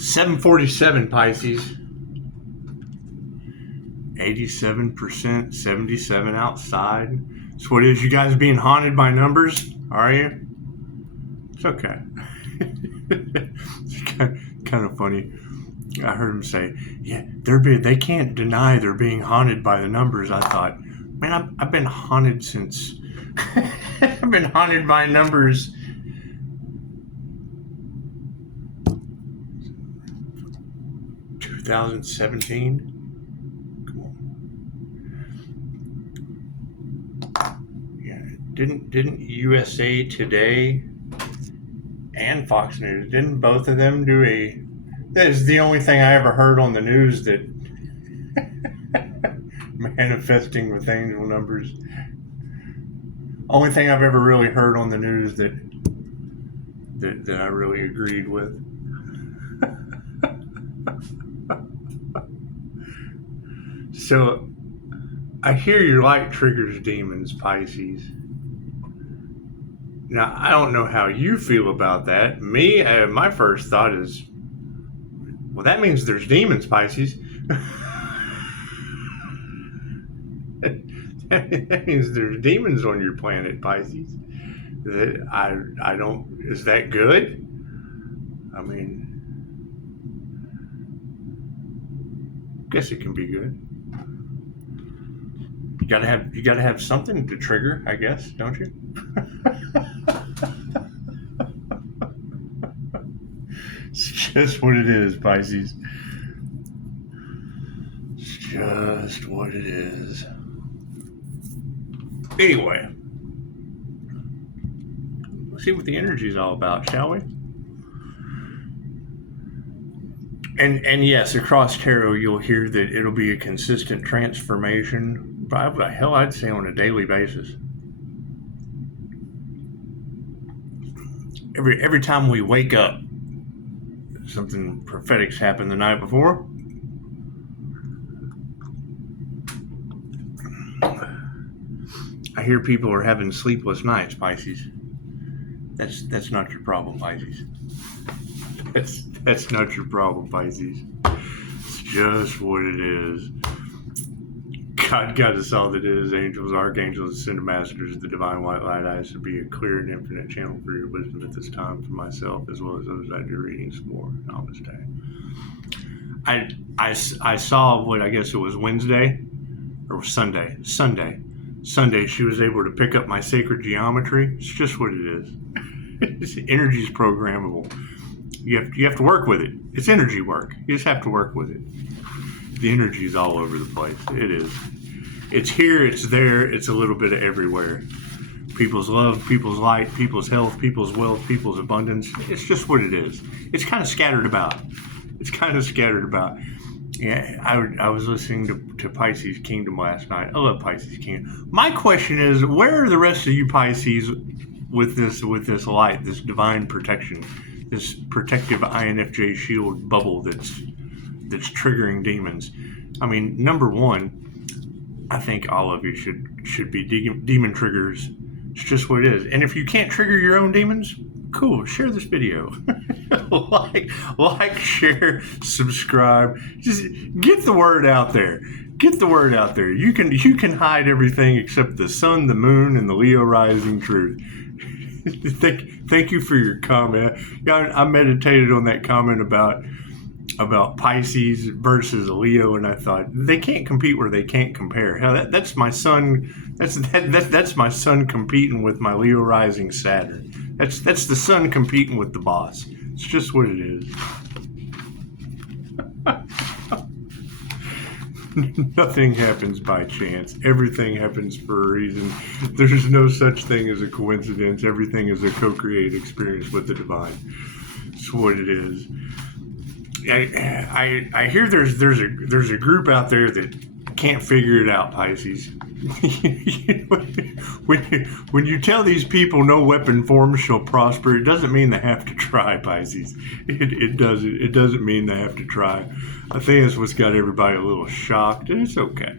747 Pisces. 87%, 77 outside. That's what it is. You guys being haunted by numbers, are you? It's okay. It's kind of funny. I heard him say, yeah, they can't deny they're being haunted by the numbers. I thought, man, I've been haunted since... I've been haunted by numbers. ...2017? Didn't USA Today and Fox News, didn't both of them do a... That is the only thing I ever heard on the news that manifesting with angel numbers. Only thing I've ever really heard on the news that I really agreed with. So, I hear your light triggers demons, Pisces. Now, I don't know how you feel about that. Me, my first thought is, well, that means there's demons, Pisces. That means there's demons on your planet, Pisces. I don't, is that good? I mean, I guess it can be good. You gotta have something to trigger, I guess, don't you? It's just what it is, Pisces. It's just what it is. Anyway, let's see what the energy is all about, shall we? And yes, across tarot, you'll hear that it'll be a consistent transformation. Hell, I'd say on a daily basis. Every time we wake up, something prophetic's happened the night before. I hear people are having sleepless nights, Pisces. That's not your problem, Pisces. That's not your problem, Pisces. It's just what it is. God got us all that is, angels, archangels, ascended masters, the divine white light eyes, to be a clear and infinite channel for your wisdom at this time for myself, as well as those I do readings for. Namaste. I saw what, I guess it was Wednesday, or Sunday, she was able to pick up my sacred geometry. It's just what it is. Energy is programmable. You have to work with it. It's energy work. You just have to work with it. The energy is all over the place. It is. It's here, it's there, it's a little bit of everywhere. People's love, people's light, people's health, people's wealth, people's abundance. It's just what it is. It's kind of scattered about. Yeah, I was listening to Pisces Kingdom last night. I love Pisces Kingdom. My question is, where are the rest of you Pisces with this light, this divine protection, this protective INFJ shield bubble that's triggering demons? I mean, number one, I think all of you should be demon triggers. It's just what it is. And if you can't trigger your own demons, cool, share this video. like, share, subscribe. Just get the word out there. You can hide everything except the sun, the moon, and the Leo rising truth. Thank you for your comment. I meditated on that comment about Pisces versus a Leo, and I thought they can't compete where they can't compare. Hell, that's my sun. That's my sun competing with my Leo rising Saturn. That's the sun competing with the boss. It's just what it is. Nothing happens by chance. Everything happens for a reason. There's no such thing as a coincidence. Everything is a co-created experience with the divine. It's what it is. I hear there's a group out there that can't figure it out, Pisces. when you tell these people no weapon form shall prosper, it doesn't mean they have to try, Pisces. It doesn't mean they have to try. I think that's what's got everybody a little shocked, and it's okay.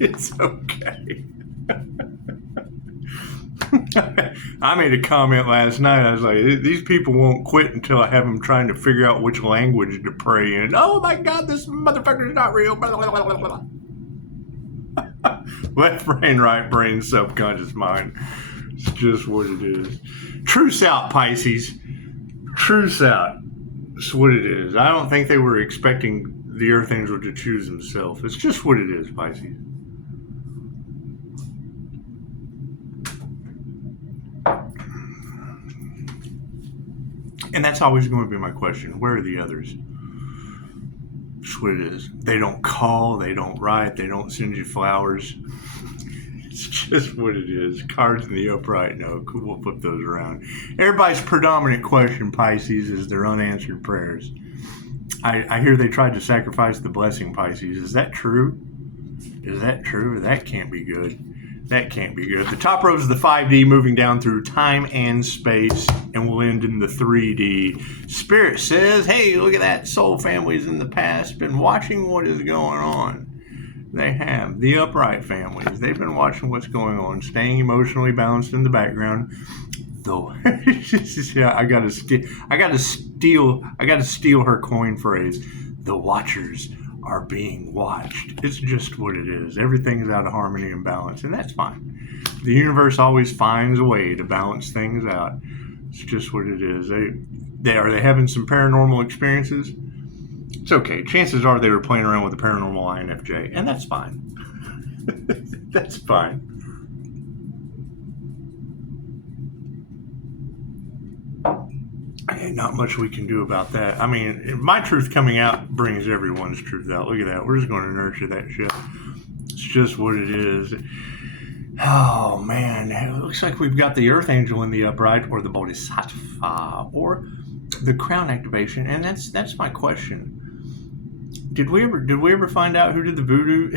It's okay. I made a comment last night. I was like, these people won't quit until I have them trying to figure out which language to pray in. Oh my God, this motherfucker's not real. Blah, blah, blah, blah, blah. Left brain, right brain, subconscious mind. It's just what it is. Truce out, Pisces. Truce out. That's what it is. I don't think they were expecting the Earth Angel to choose himself. It's just what it is, Pisces. And that's always going to be my question. Where are the others? That's what it is. They don't call, they don't write, they don't send you flowers. It's just what it is. Cards in the upright, no. Cool, we'll flip those around. Everybody's predominant question, Pisces, is their unanswered prayers. I hear they tried to sacrifice the blessing, Pisces. Is that true? Is that true? That can't be good. That can't be good. The top row is the 5D moving down through time and space, and we'll end in the 3D. Spirit says, hey, look at that. Soul families in the past been watching what is going on. They have. The upright families, they've been watching what's going on, staying emotionally balanced in the background. Though, yeah, I gotta steal her coin phrase. The watchers are being watched. It's just what it is. Everything is out of harmony and balance, and that's fine. The universe always finds a way to balance things out. It's just what it is. They having some paranormal experiences. It's okay. Chances are they were playing around with the paranormal INFJ, and that's fine. That's fine. Not much we can do about that. I mean, my truth coming out brings everyone's truth out. Look at that. We're just going to nurture that shit. It's just what it is. Oh, man. It looks like we've got the Earth Angel in the upright, or the Bodhisattva, or the crown activation. And that's my question. Did we ever find out who did the voodoo?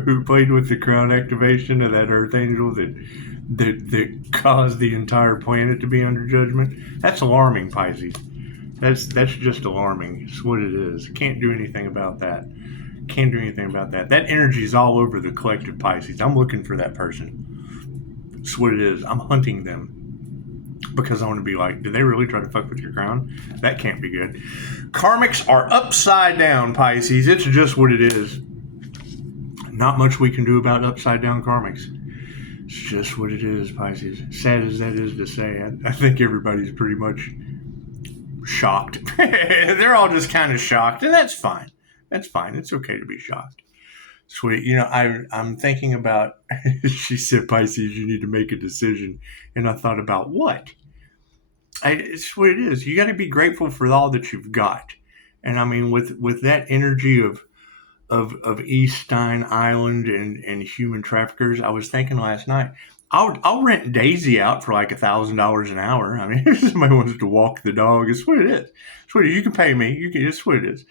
who played with the crown activation of that Earth Angel that caused the entire planet to be under judgment? That's alarming, Pisces. That's just alarming. It's what it is. Can't do anything about that. Can't do anything about that. That energy is all over the collective, Pisces. I'm looking for that person. It's what it is. I'm hunting them. Because I want to be like, did they really try to fuck with your crown? That can't be good. Karmics are upside down, Pisces. It's just what it is. Not much we can do about upside down karmics. It's just what it is, Pisces. Sad as that is to say, I think everybody's pretty much shocked. They're all just kind of shocked, and that's fine. That's fine. It's okay to be shocked. Sweet. You know, I'm thinking about, she said, Pisces, you need to make a decision. And I thought about what? It's what it is. You got to be grateful for all that you've got. And I mean, with that energy of East Stein Island and human traffickers, I was thinking last night, I'll rent Daisy out for like $1,000 an hour. I mean, if somebody wants to walk the dog, it's what it is. It's what it is. You can pay me. It's what it is.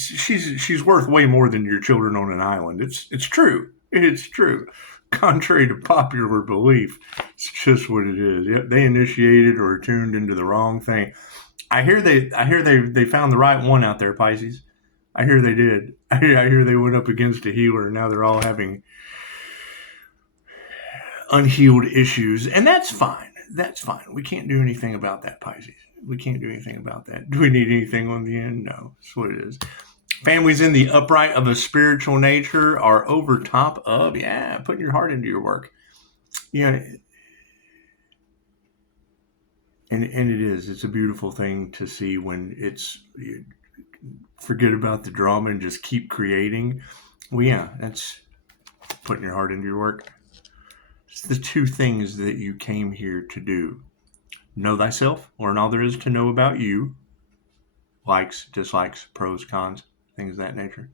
She's worth way more than your children on an island. It's true. It's true. Contrary to popular belief, it's just what it is. They initiated or tuned into the wrong thing. I hear they found the right one out there, Pisces. I hear they did. I hear they went up against a healer, and now they're all having unhealed issues, and that's fine. That's fine. We can't do anything about that, Pisces. We can't do anything about that. Do we need anything on the end? No. That's what it is. Families in the upright of a spiritual nature are over top of, putting your heart into your work. And it is. It's a beautiful thing to see when forget about the drama and just keep creating. Well, that's putting your heart into your work. It's the two things that you came here to do. Know thyself, learn all there is to know about you. Likes, dislikes, pros, cons, things of that nature.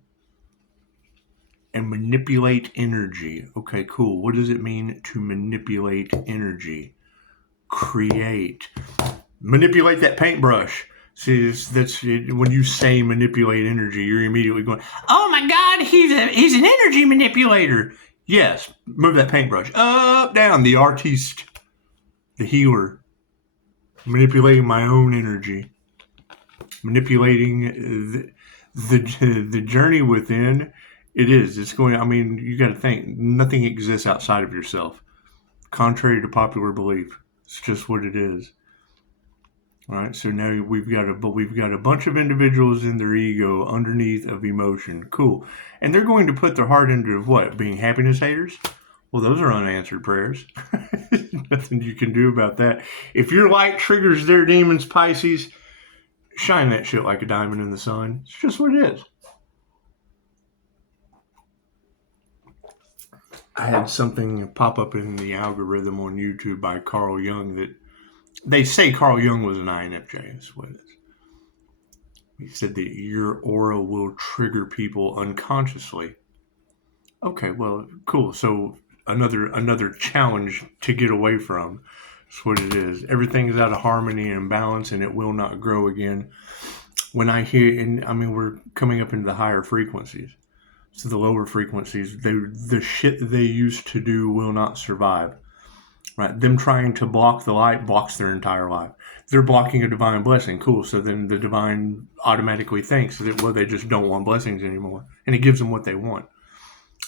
And manipulate energy. Okay, cool. What does it mean to manipulate energy? Create. Manipulate that paintbrush. See, that's when you say manipulate energy, you're immediately going, oh my God, he's an energy manipulator. Yes, move that paintbrush. Up, down, the artiste, the healer. Manipulating my own energy, manipulating the journey within. It's going, I mean, you got to think, nothing exists outside of yourself. contrary to popular belief. It's just what it is. All right, so now we've got a bunch of individuals in their ego underneath of emotion. Cool. And they're going to put their heart into what? Being happiness haters? Well, those are unanswered prayers. Nothing you can do about that. If your light triggers their demons, Pisces, shine that shit like a diamond in the sun. It's just what it is. I had something pop up in the algorithm on YouTube by Carl Jung that they say Carl Jung was an INFJ. That's what it is. He said that your aura will trigger people unconsciously. Okay, well, cool. So another challenge to get away from. That's what it is. Everything is out of harmony and balance, and it will not grow again. When I hear, and I mean, we're coming up into the higher frequencies. So the lower frequencies, the shit they used to do will not survive. Right? Them trying to block the light blocks their entire life. They're blocking a divine blessing. Cool. So then the divine automatically thinks that, well, they just don't want blessings anymore. And it gives them what they want.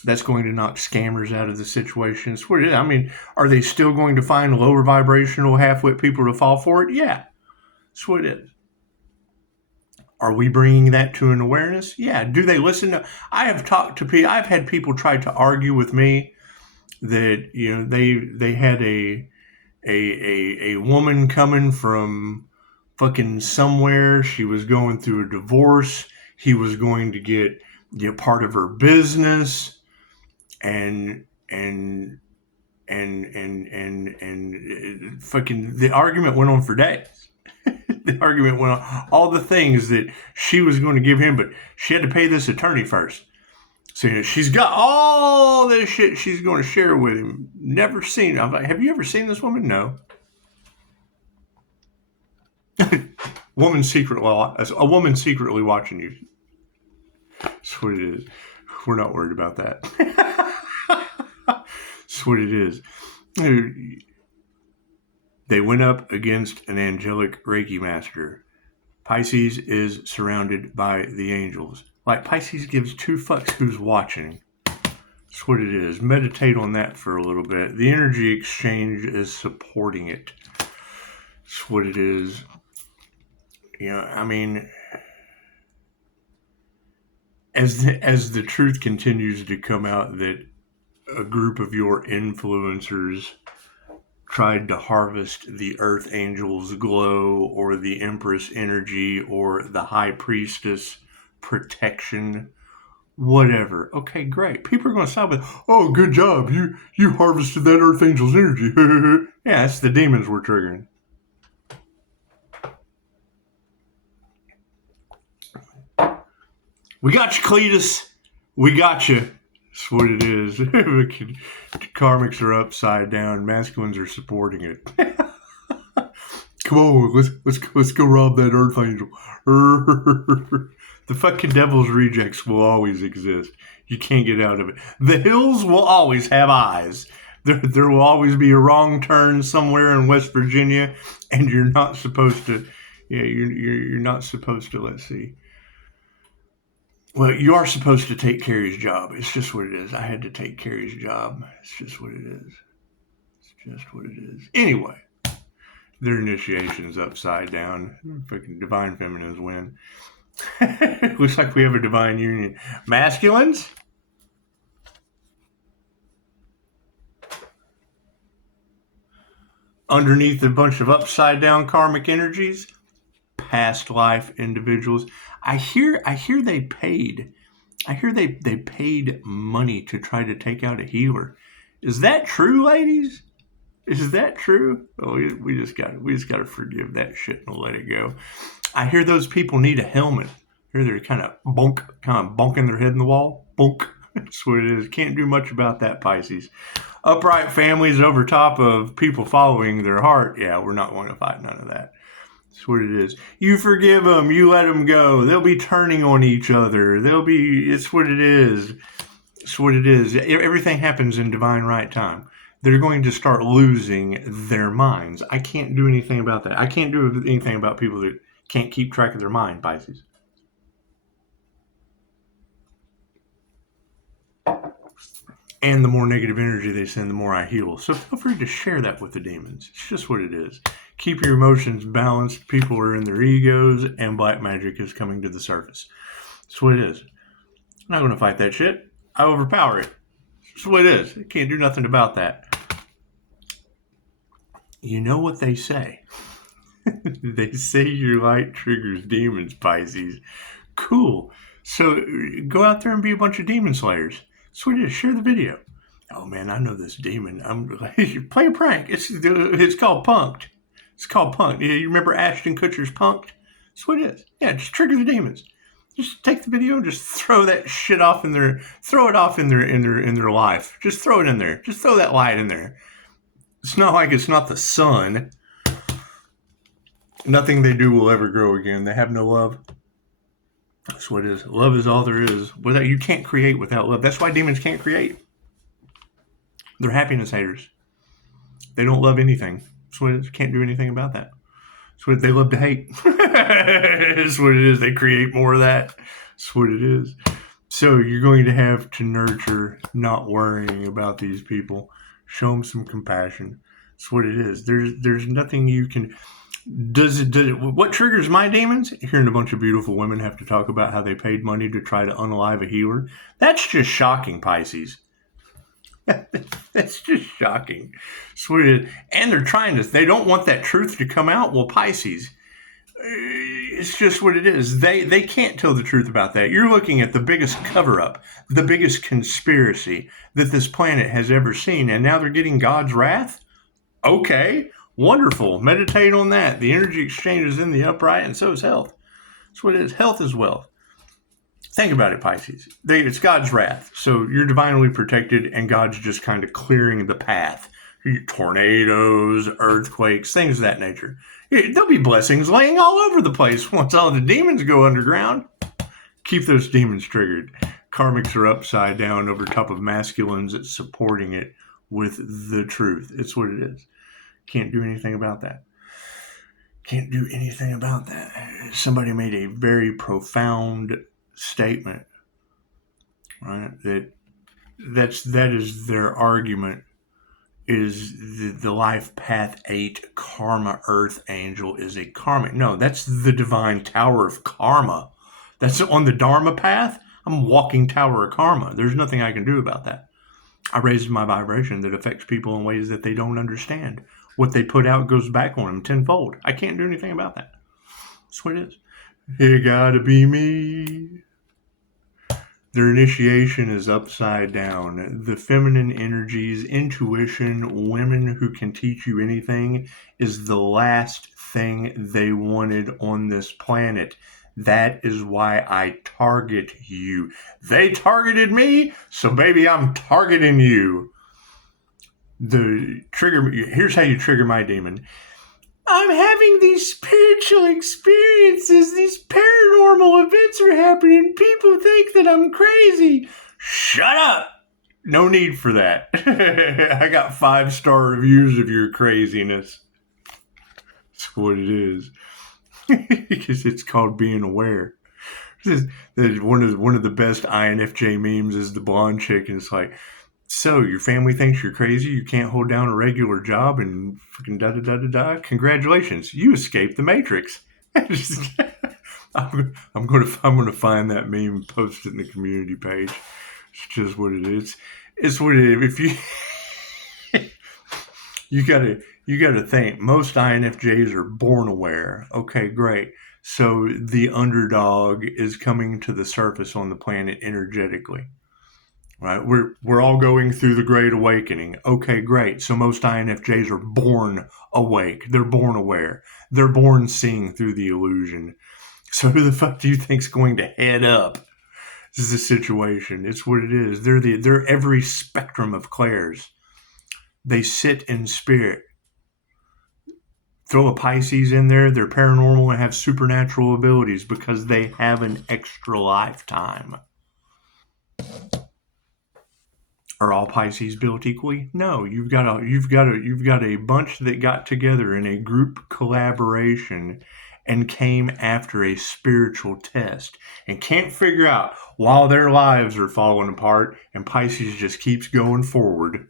That's going to knock scammers out of the situation. It's what it is. I mean, are they still going to find lower vibrational half-wit people to fall for it? Yeah. That's what it is. Are we bringing that to an awareness? Yeah. Do they listen to? I have talked to people. I've had people try to argue with me that, you know, they had a woman coming from fucking somewhere. She was going through a divorce. He was going to get part of her business, and fucking the argument went on for days. The argument went on, all the things that she was going to give him, but she had to pay this attorney first. So, you know, she's got all this shit she's going to share with him. Never seen. I'm like, have you ever seen this woman? No. A woman secretly watching you. That's what it is. We're not worried about that. That's what it is. They went up against an angelic Reiki master. Pisces is surrounded by the angels. Like, Pisces gives two fucks who's watching. That's what it is. Meditate on that for a little bit. The energy exchange is supporting it. That's what it is. You know, I mean, as the truth continues to come out that a group of your influencers tried to harvest the Earth Angel's glow or the Empress energy or the High Priestess protection, whatever. Okay, great. People are going to stop with, oh, good job. You harvested that Earth Angel's energy. Yeah, it's the demons we're triggering. We got you, Cletus. We got you. That's what it is. Karmics are upside down. Masculines are supporting it. Come on, let's go rob that Earth Angel. The fucking devil's rejects will always exist. You can't get out of it. The hills will always have eyes. There will always be a wrong turn somewhere in West Virginia, and you're not supposed to. Yeah, you're not supposed to. Let's see. Well, you are supposed to take Carrie's job. It's just what it is. I had to take Carrie's job. It's just what it is. It's just what it is. Anyway, their initiation's upside down. Fucking divine feminines win. Looks like we have a divine union. Masculines? Underneath a bunch of upside down karmic energies, past life individuals. I hear they paid. I hear they paid money to try to take out a healer. Is that true, ladies? Is that true? Oh, we just got to forgive that shit and let it go. I hear those people need a helmet. I hear they're kind of bonking their head in the wall. Bonk. That's what it is. Can't do much about that, Pisces. Upright families over top of people following their heart. Yeah, we're not going to fight none of that. That's what it is. You forgive them. You let them go. They'll be turning on each other. It's what it is. It's what it is. Everything happens in divine right time. They're going to start losing their minds. I can't do anything about that. I can't do anything about people that can't keep track of their mind, Pisces. And the more negative energy they send, the more I heal. So feel free to share that with the demons. It's just what it is. Keep your emotions balanced. People are in their egos, and black magic is coming to the surface. That's what it is. I'm not going to fight that shit. I overpower it. That's what it is. I can't do nothing about that. You know what they say? They say your light triggers demons, Pisces. Cool. So go out there and be a bunch of demon slayers. Sweet, share the video. Oh man, I know this demon. Play a prank. It's called Punked. It's called Punked. You remember Ashton Kutcher's Punked? That's what it is. Yeah, just trigger the demons. Just take the video and just throw that shit off in their, throw it off in their life. Just throw it in there. Just throw that light in there. It's not like it's not the sun. Nothing they do will ever grow again. They have no love. That's what it is. Love is all there is. Without, you can't create without love. That's why demons can't create. They're happiness haters. They don't love anything. That's what it is. Can't do anything about that. That's what they love to hate. That's what it is. They create more of that. That's what it is. So you're going to have to nurture not worrying about these people. Show them some compassion. That's what it is. There's nothing you can... What triggers my demons? Hearing a bunch of beautiful women have to talk about how they paid money to try to unalive a healer. That's just shocking, Pisces. That's just shocking. Sweet. And they're trying to, they don't want that truth to come out. Well, Pisces, it's just what it is. They can't tell the truth about that. You're looking at the biggest cover-up, the biggest conspiracy that this planet has ever seen, and now they're getting God's wrath? Okay. Wonderful. Meditate on that. The energy exchange is in the upright, and so is health. That's what it is. Health is wealth. Think about it, Pisces. It's God's wrath. So you're divinely protected, and God's just kind of clearing the path. Tornadoes, earthquakes, things of that nature. There'll be blessings laying all over the place once all the demons go underground. Keep those demons triggered. Karmics are upside down over top of masculines that's supporting it with the truth. It's what it is. Can't do anything about that. Can't do anything about that. Somebody made a very profound statement, right? That is their argument. Is the life path 8 karma earth angel is a karmic? No, that's the divine tower of karma. That's on the dharma path. I'm walking tower of karma. There's nothing I can do about that. I raised my vibration that affects people in ways that they don't understand. What they put out goes back on them tenfold. I can't do anything about that. That's what it is. It gotta be me. Their initiation is upside down. The feminine energies, intuition, women who can teach you anything is the last thing they wanted on this planet. That is why I target you. They targeted me, so baby, I'm targeting you. Here's how you trigger my demon. I'm having these spiritual experiences. These paranormal events are happening. People think that I'm crazy. Shut up. No need for that. I got 5-star reviews of your craziness. That's what it is. Because it's called being aware. One of the best INFJ memes is the blonde chick, and it's like, so your family thinks you're crazy, you can't hold down a regular job, and freaking da-da-da-da-da. Congratulations, you escaped the Matrix. I'm gonna find that meme and post it in the community page. It's just what it is. It's what it is. If you gotta think, most INFJs are born aware. Okay, great. So the underdog is coming to the surface on the planet energetically. Right, we're all going through the Great Awakening. Okay, great. So most INFJs are born awake. They're born aware. They're born seeing through the illusion. So who the fuck do you think's going to head up? This is the situation. It's what it is. They're every spectrum of clairs. They sit in spirit. Throw a Pisces in there. They're paranormal and have supernatural abilities because they have an extra lifetime. Are all Pisces built equally? No, you've got a bunch that got together in a group collaboration and came after a spiritual test and can't figure out while their lives are falling apart and Pisces just keeps going forward.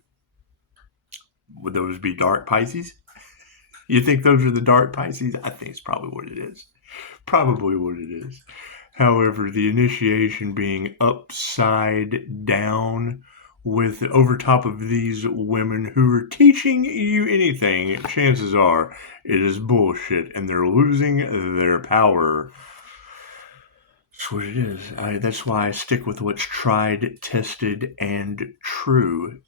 Would those be dark Pisces? You think those are the dark Pisces? I think it's probably what it is. Probably what it is. However, the initiation being upside down with over top of these women who are teaching you anything, chances are it is bullshit and they're losing their power. That's what it is. That's why I stick with what's tried, tested, and true.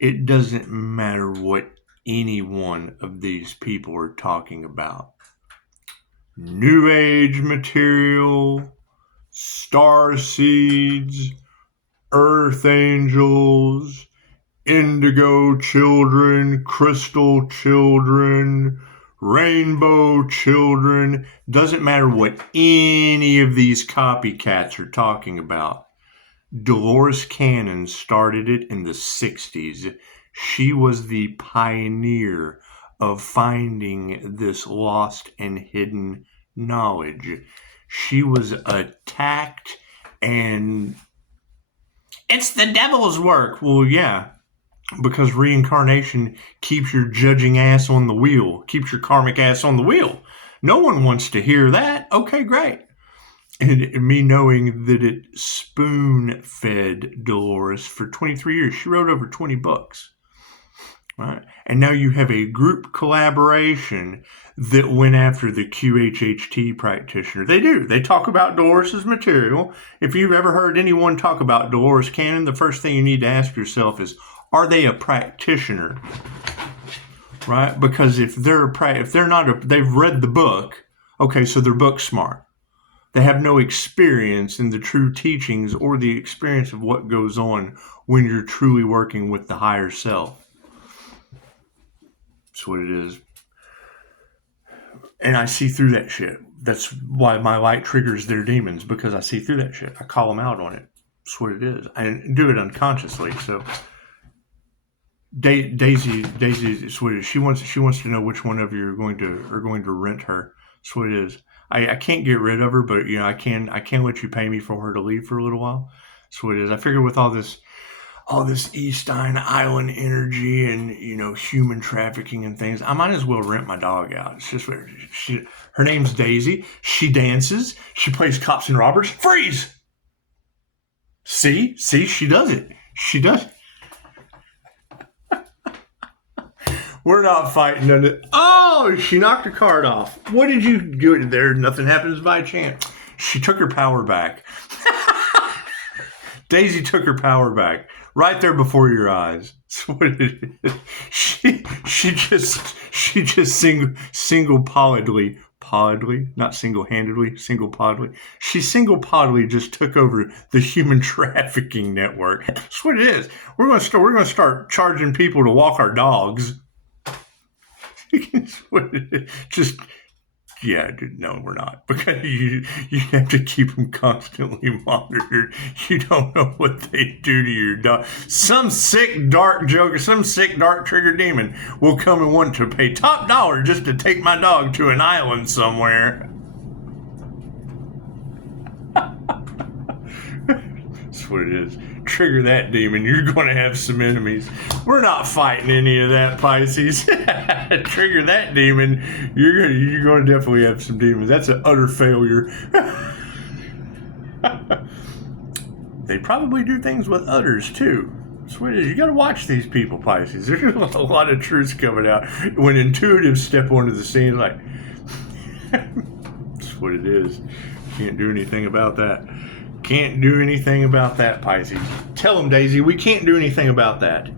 It doesn't matter what any one of these people are talking about. New Age material, star seeds, earth angels, indigo children, crystal children, rainbow children. Doesn't matter what any of these copycats are talking about. Dolores Cannon started it in the 60s. She was the pioneer of finding this lost and hidden knowledge. She was attacked and it's the devil's work. Well, yeah, because reincarnation keeps your judging ass on the wheel, keeps your karmic ass on the wheel. No one wants to hear that. Okay, great. And me knowing that it spoon-fed Dolores for 23 years. She wrote over 20 books. Right? And now you have a group collaboration that went after the QHHT practitioner. They do. They talk about Dolores' material. If you've ever heard anyone talk about Dolores Cannon, the first thing you need to ask yourself is, are they a practitioner? Right? Because if they're not, they've read the book. Okay, so they're book smart. They have no experience in the true teachings or the experience of what goes on when you're truly working with the higher self. That's what it is. And I see through that shit. That's why my light triggers their demons, because I see through that shit. I call them out on it. That's what it is. I do it unconsciously. So Daisy is what it is. She wants to know which one of you are going to rent her. That's what it is. I can't get rid of her, but I can let you pay me for her to leave for a little while. That's what it is. I figure with all this Eastine Island energy and human trafficking and things, I might as well rent my dog out. It's just weird. Her name's Daisy. She dances. She plays cops and robbers. Freeze! See, she does it. She does it. We're not fighting none of. Oh, she knocked her card off. What did you do there? Nothing happens by chance. She took her power back. Daisy took her power back right there before your eyes. That's what it is. She just single-poddedly, not single-handedly, single-poddedly. She single-poddedly just took over the human trafficking network. That's what it is. We're gonna start charging people to walk our dogs. Just, yeah, no, we're not. Because you have to keep them constantly monitored. You don't know what they do to your dog. Some sick dark joker, some sick dark trigger demon will come and want to pay top dollar just to take my dog to an island somewhere. That's what it is. Trigger that demon, you're going to have some enemies. We're not fighting any of that, Pisces. Trigger that demon, you're going to definitely have some demons. That's an utter failure. They probably do things with others too. That's what it is. You got to watch these people, Pisces. There's a lot of truths coming out when intuitives step onto the scene. Like, that's what it is. Can't do anything about that. Can't do anything about that, Pisces. Tell them, Daisy, we can't do anything about that.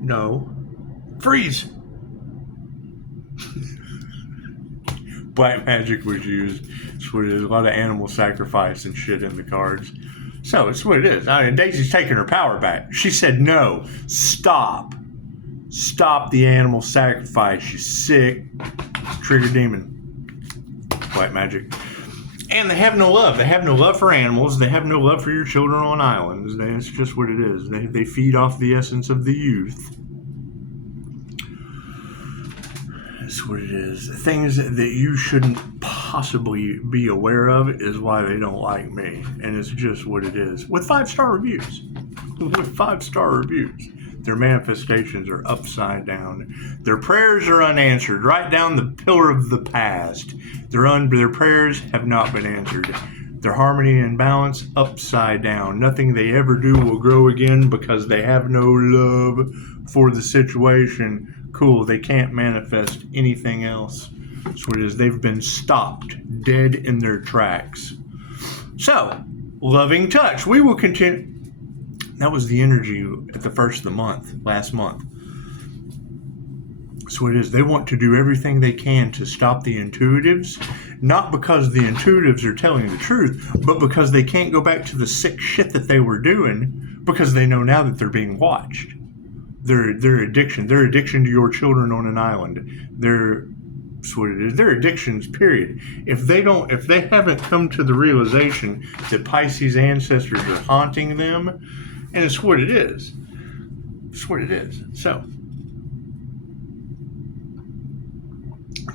No. Freeze. Black magic was used. That's what it is. A lot of animal sacrifice and shit in the cards. So it's what it is. Daisy's taking her power back. She said, no, stop. Stop the animal sacrifice, you sick trigger demon. Black magic. And they have no love. They have no love for animals. They have no love for your children on islands. That's just what it is. They feed off the essence of the youth. That's what it is. Things that you shouldn't possibly be aware of is why they don't like me. And it's just what it is. With 5-star reviews. With 5-star reviews. Their manifestations are upside down. Their prayers are unanswered. Right down the pillar of the past. Their prayers have not been answered. Their harmony and balance upside down. Nothing they ever do will grow again because they have no love for the situation. Cool, they can't manifest anything else. That's what it is. They've been stopped dead in their tracks. So, loving touch. We will continue. That was the energy at the first of the month, last month. That's what it is. They want to do everything they can to stop the intuitives, not because the intuitives are telling the truth, but because they can't go back to the sick shit that they were doing because they know now that they're being watched. Their addiction to your children on an island. That's what it is. Their addictions, period. If they haven't come to the realization that Pisces ancestors are haunting them, and it's what it is. It's what it is. So,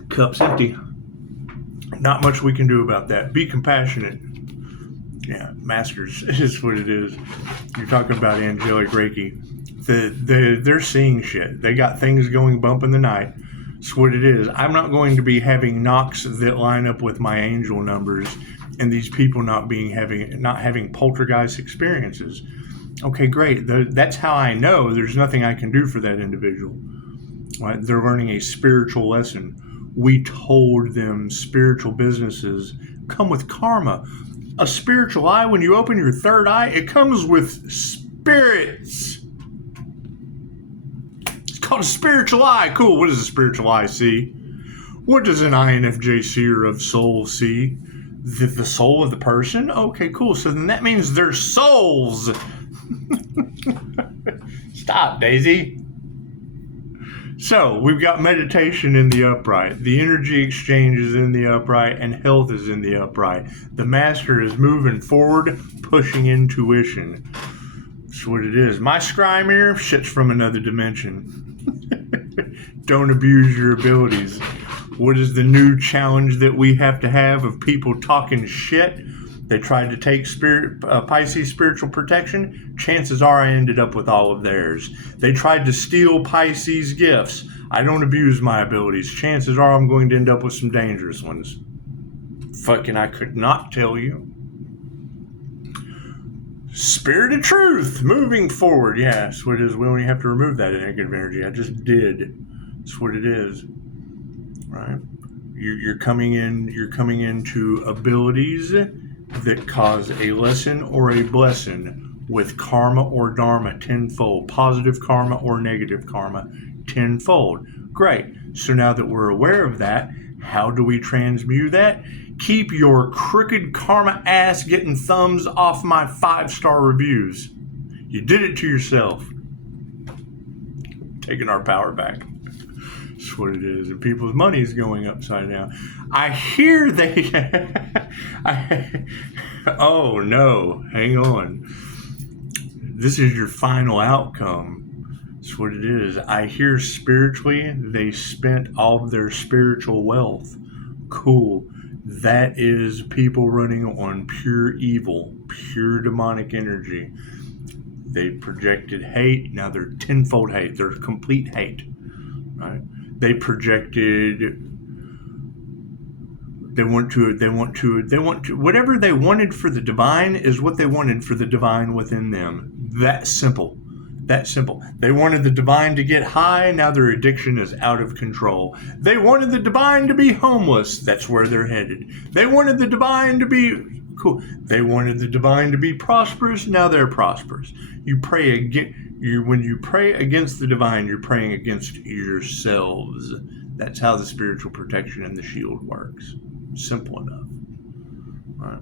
cup's empty. Not much we can do about that. Be compassionate. Yeah, masters is what it is. You're talking about angelic Reiki. They're seeing shit. They got things going bump in the night. That's what it is. I'm not going to be having knocks that line up with my angel numbers and these people not having poltergeist experiences. Okay, great. That's how I know there's nothing I can do for that individual. Right? They're learning a spiritual lesson. We told them spiritual businesses come with karma. A spiritual eye, when you open your third eye, it comes with spirits. Called a spiritual eye. Cool. What does a spiritual eye see? What does an INFJ seer of soul see? The soul of the person? Okay, cool. So then that means they're souls. Stop, Daisy. So we've got meditation in the upright. The energy exchange is in the upright and health is in the upright. The master is moving forward, pushing intuition. That's what it is. My scry mirror, shit's from another dimension. Don't abuse your abilities. What is the new challenge that we have to have of people talking shit? They tried to take Pisces spiritual protection. Chances are I ended up with all of theirs. They tried to steal Pisces gifts. I don't abuse my abilities. Chances are I'm going to end up with some dangerous ones. Fucking I could not tell you. Spirit of truth, moving forward. Yeah, that's what it is. We only have to remove that negative energy. I just did. That's what it is. Right? You're coming into abilities that cause a lesson or a blessing with karma or dharma tenfold. Positive karma or negative karma tenfold. Great. So now that we're aware of that, how do we transmute that? Keep your crooked karma ass getting thumbs off my 5-star reviews. You did it to yourself. Taking our power back. That's what it is. And people's money is going upside down. I hear they... Oh, no. Hang on. This is your final outcome. That's what it is. I hear spiritually they spent all of their spiritual wealth. Cool. That is people running on pure evil, pure demonic energy. They projected hate. Now they're tenfold hate. They're complete hate. Right? They projected. They want to. Whatever they wanted for the divine is what they wanted for the divine within them. That simple. That simple. They wanted the divine to get high. Now their addiction is out of control. They wanted the divine to be homeless. That's where they're headed. They wanted the divine to be cool. They wanted the divine to be prosperous. Now they're prosperous. When you pray against the divine, you're praying against yourselves. That's how the spiritual protection and the shield works. Simple enough. All right.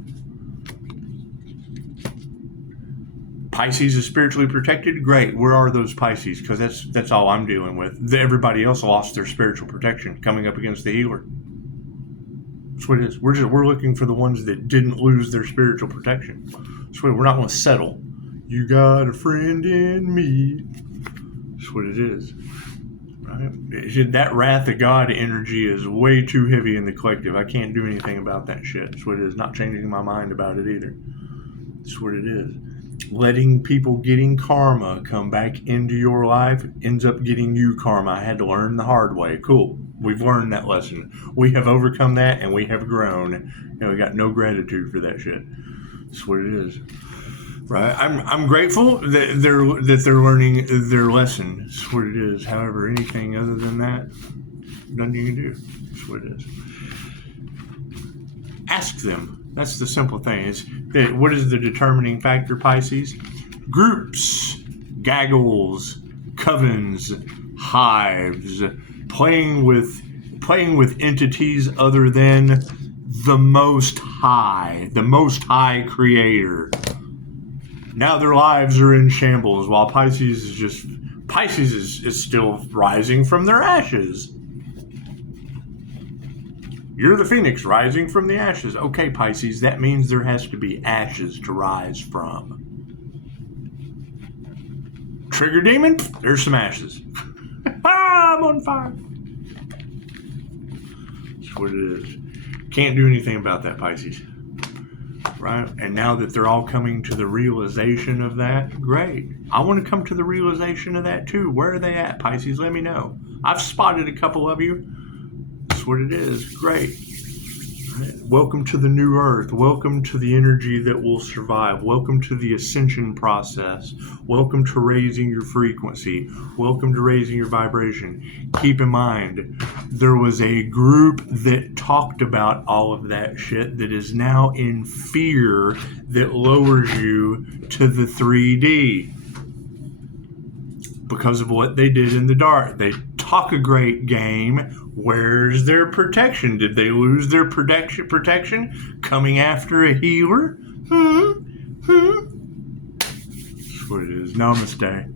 Pisces is spiritually protected. Great. Where are those Pisces? Because that's all I'm dealing with. Everybody else lost their spiritual protection coming up against the healer. That's what it is. We're looking for the ones that didn't lose their spiritual protection. That's what we're not going to settle. You got a friend in me. That's what it is. Right? That wrath of God energy is way too heavy in the collective. I can't do anything about that shit. That's what it is. Not changing my mind about it either. That's what it is. Letting people getting karma come back into your life ends up getting you karma. I had to learn the hard way. Cool. We've learned that lesson. We have overcome that and we have grown. And we got no gratitude for that shit. That's what it is. Right. I'm grateful that they're learning their lesson. That's what it is. However, anything other than that, nothing you can do. That's what it is. Ask them. That's the simple thing. What is the determining factor, Pisces? Groups, gaggles, covens, hives, playing with entities other than the Most High Creator. Now their lives are in shambles, while Pisces is still rising from their ashes. You're the phoenix rising from the ashes. Okay, Pisces, that means there has to be ashes to rise from. Trigger demon, there's some ashes. I'm on fire. That's what it is. Can't do anything about that, Pisces. Right? And now that they're all coming to the realization of that, great. I want to come to the realization of that too. Where are they at, Pisces? Let me know. I've spotted a couple of you. That's what it is. Great. Right. Welcome to the new earth. Welcome to the energy that will survive. Welcome to the ascension process. Welcome to raising your frequency. Welcome to raising your vibration. Keep in mind, there was a group that talked about all of that shit that is now in fear that lowers you to the 3D. Because of what they did in the dark. They talk a great game. Where's their protection? Did they lose their protection? Coming after a healer? That's what it is. Namaste.